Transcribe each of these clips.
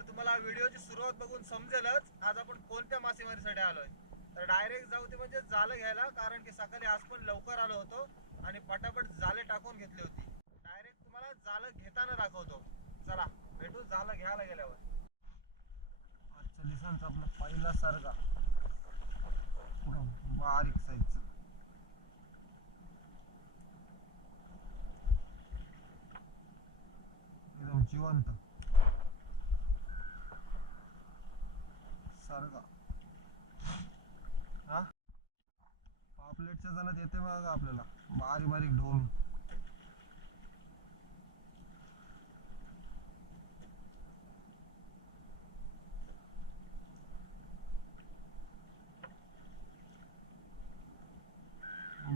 तर तुम्हाला व्हिडिओची सुरुवात बघून समजेलच आज आपण कोणत्या मासेमारीसाठी आलोय. तर डायरेक्ट जाऊ ते म्हणजे जालं घ्यायला, कारण की सकाळी आज पण लवकर आलो होतो आणि पटापट जाले टाकून घेतली होती. डायरेक्ट तुम्हाला जालं घेताना दाखवतो. चला भेटू जालं घ्यायला गेल्यावर. आजच्या दिवसांचा आपला पहिला सारखा बारीक साईजचा एकदम जिवंत सारखा. हा पापलेटच्या जाण्यात येते बघा आपल्याला बारीक बारीक ढोम.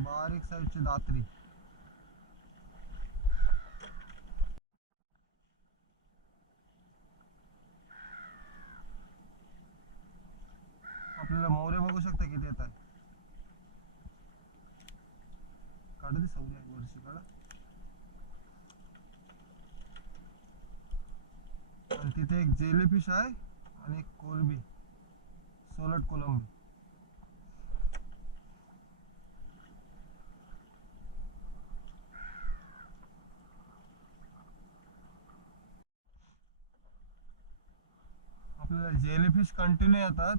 बारीक साईजची दात्री. आपल्याला मोरे बघू शकता किती येतात. काढू दे सौरी आहे वर्षी काढा. आणि तिथे एक जेलीफिश आहे आणि एक कोलंबी, सोलट कोलंबी. आपल्याला जेलीफिश कंटिन्यू येतात.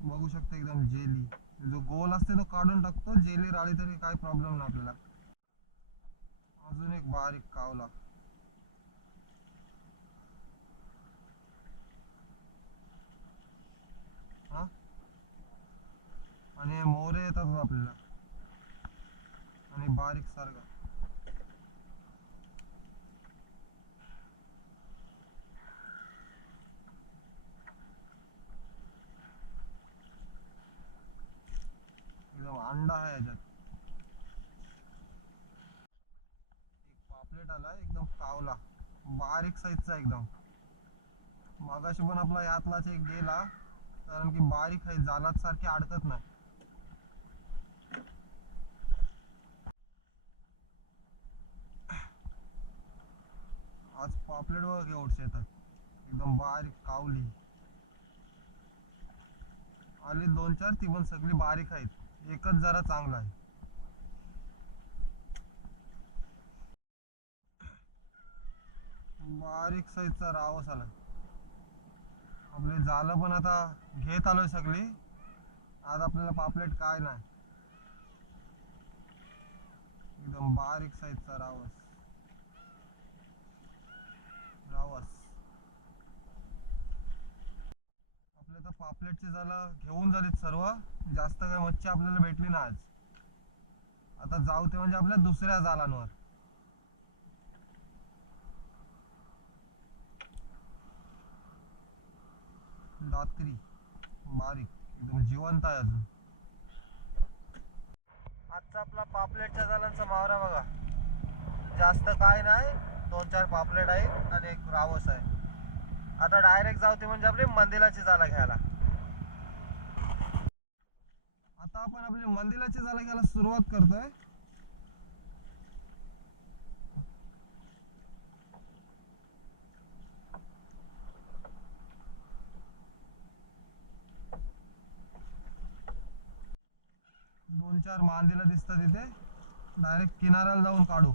बघू शकता एकदम जेली, जो गोल असते तो काढून टाकतो. जेली राहिली तरी काही प्रॉब्लेम नाही आपल्याला. अजून एक बारीक कावला. हा आणि मोरे येतात आपल्याला आणि बारीक सारखा. एकदम अंडा आहे याच्यात. एक पापलेट आला एकदम कावला, बारीक साईजचा एकदम. मागाशी पण आपला यातलाच एक गेला, कारण की बारीक आहे, जालात सारखी अडकत नाही. आज पापलेट वर एवढे येतात एकदम बारीक कावली. आली दोन चार, ती पण सगळी बारीक आहेत. एकच जरा चांगला आहे. बारीक साईजचा रावस आला. आपले जालं पण आता घेत आलोय सगळी. आज आपल्याला पापलेट काय नाही. एकदम बारीक साईजचा रावस. रावस आपले तर पापलेटचे जालं घेऊन झालेत सर्व. जास्त काय मच्छी आपल्याला भेटली ना आज. आता जाऊ ते म्हणजे आपल्या दुसऱ्या जालांवर. दात्री बारीक एकदम जिवंत आहे अजून. आजचा आपला पापलेटच्या जालांचा मावरा बघा. जास्त काय नाही, दोन चार पापलेट आहेत आणि एक रावस आहे. आता डायरेक्ट जाऊ ते म्हणजे आपली मंदिराची जाला घ्यायला. आता आपण आपली मंदिराची जाला घ्यायला सुरुवात करतोय. दोन चार मांदीला दिसतात इथे. डायरेक्ट किनाऱ्याला जाऊन काढू.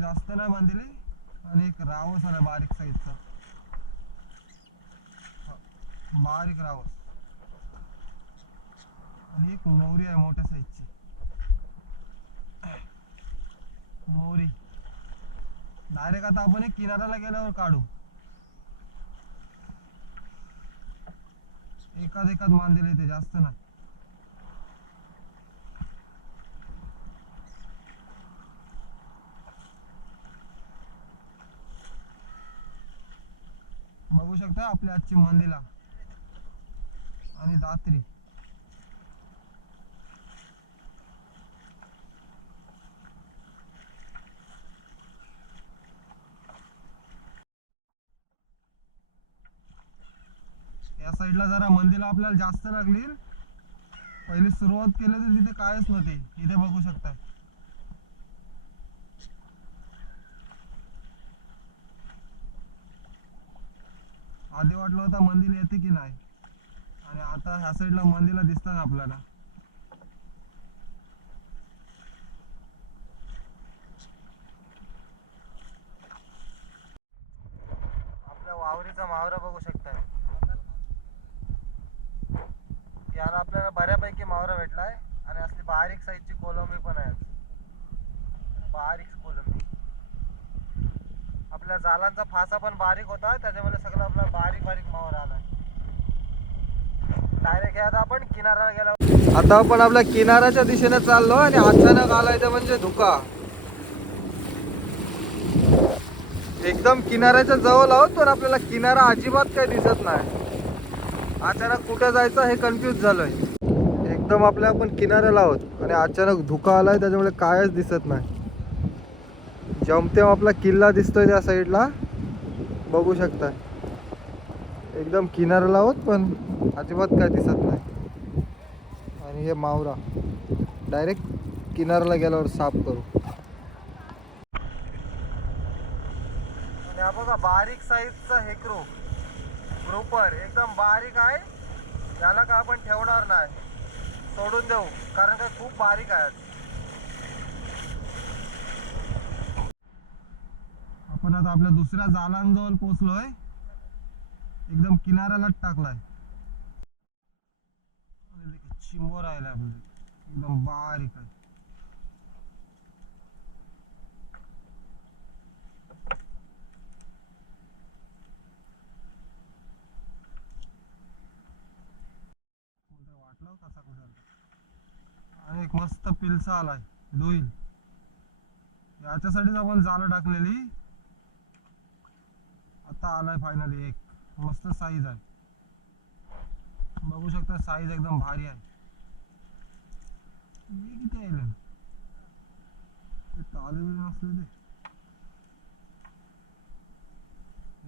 जास्त नाही मांदिली. आणि एक रावस आला बारीक साईजचा. बारीक रावस आणि एक मोरी आहे मोठ्या साईजची. मोरी डायरेक्ट आता आपण एक किनाऱ्याला गेल्यावर काढू. एकाद एकाद मांदिले ते जास्त नाही. बघू शकता आपल्या आजची मंदिला आणि दात्री. या साईडला जरा मंदिला आपल्याला जास्त लागली. पहिली सुरुवात केली तर तिथे कायच नव्हते. इथे बघू शकता. आधी वाटलं होतं मंदिर येते की नाही, आणि आता ह्या साईडला मंदिरला दिसतात आपल्याला. आपल्या वावरीचा मावरा बघू शकताय. याला आपल्याला बऱ्यापैकी मावरा भेटलाय, आणि असली बारीक साईजची कोलंबी पण आहे. बारीक कोलंबी. आपल्या जालांचा फासा पण बारीक होता, त्याच्यामुळे सगळं आपला बारीक बारीक मावरा आला. डायरेक्ट आता आपण किनाऱ्याला गेलो. आता आपण आपल्या किनाऱ्याच्या दिशेने चाललो, आणि अचानक आलाय ते म्हणजे धुका. एकदम किनाऱ्याच्या जवळ आहोत, पण आपल्याला किनारा अजिबात काही दिसत नाही. अचानक कुठे जायचं हे कन्फ्यूज झालोय. एकदम आपण किनाऱ्याला आहोत, आणि अचानक धुका आलाय, त्याच्यामुळे कायच दिसत नाही. जमतेम आपला किल्ला दिसतोय त्या साईडला, बघू शकता. एकदम किनाऱ्याला आहोत, पण अजिबात काय दिसत नाही. आणि हे मावरा डायरेक्ट किनाऱ्याला गेल्यावर साफ करू. आणि हा बघा बारीक साईजचा हेकरू ग्रुपर, एकदम बारीक आहे. याला काय आपण ठेवणार नाही, सोडून देऊ, कारण काय खूप बारीक आहे. आपण आता आपल्या दुसऱ्या जालांजवळ पोहोचलोय. एकदम किनाऱ्यालाच टाकलाय. चिंबो राहिला आपल्याला, एकदम बारीक आहे. वाटलं कसा कसा. आणि एक मस्त पिलसा आलाय, डोईल. याच्यासाठीच आपण जाळं टाकलेली. आता आलाय फायनली एक मस्त साईज आहे. बघू शकता साईज एकदम भारी आहे. किती आहे नसले ते,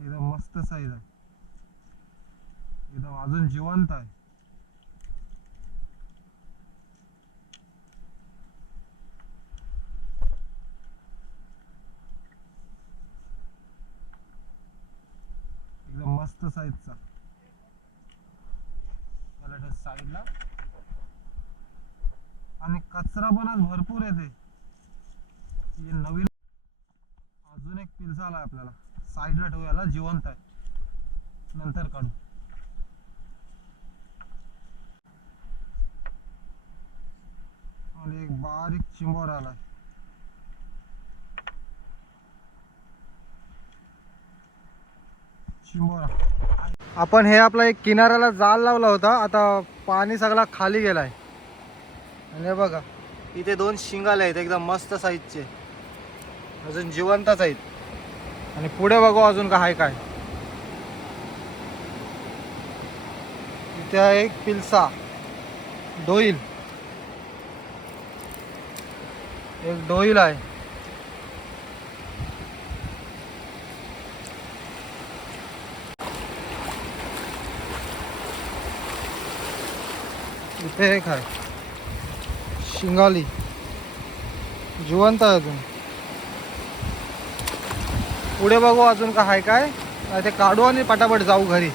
एकदम मस्त साईज आहे. एकदम अजून जिवंत आहे. एकदम मस्त साईजचा. याला साईडला, आणि कचरा पण आज भरपूर येते. नवीन अजून एक पिल्सा आला आपल्याला. साईडला ठेवू, याला जिवंत आहे, नंतर काढू. आणि एक बारीक चिंबोर आलाय. चिंबोरा. आपण हे आपला एक किनाऱ्याला जाल लावला होता. आता पाणी सगळा खाली गेलाय, आणि बघा इथे 2 शिंगाले आहेत, एकदम मस्त साईजचे, अजून जिवंतच आहेत. आणि पुढे बघू अजून काय काय. इथे आहे एक पिलसा डोईल, एक डोईल आहे. इथे एक आहे शिंगाली, जिवंत आहे अजून. पुढे बघू अजून काय काय. ते काढू आणि पटापट जाऊ घरी.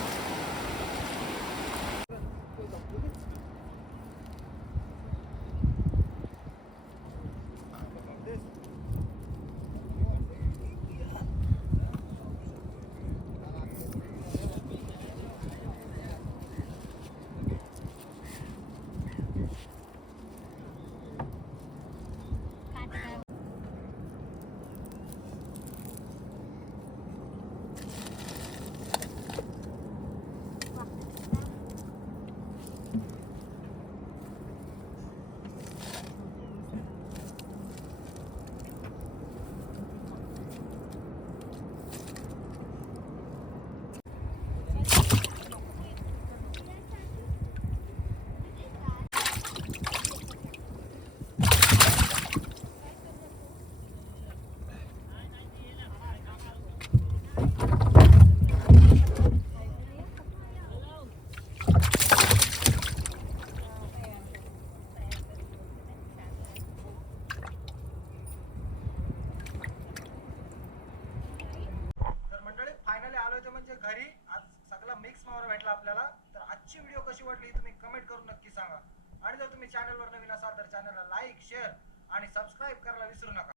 आलो होतो म्हणजे घरी. आज सगळा मिक्स माहोल भेटला आपल्याला. तर आजची व्हिडिओ कशी वाटली तुम्ही कमेंट करून नक्की सांगा. आणि जर तुम्ही चॅनलवर नवीन असाल तर चॅनलला लाईक शेअर आणि सबस्क्राईब करायला विसरू नका.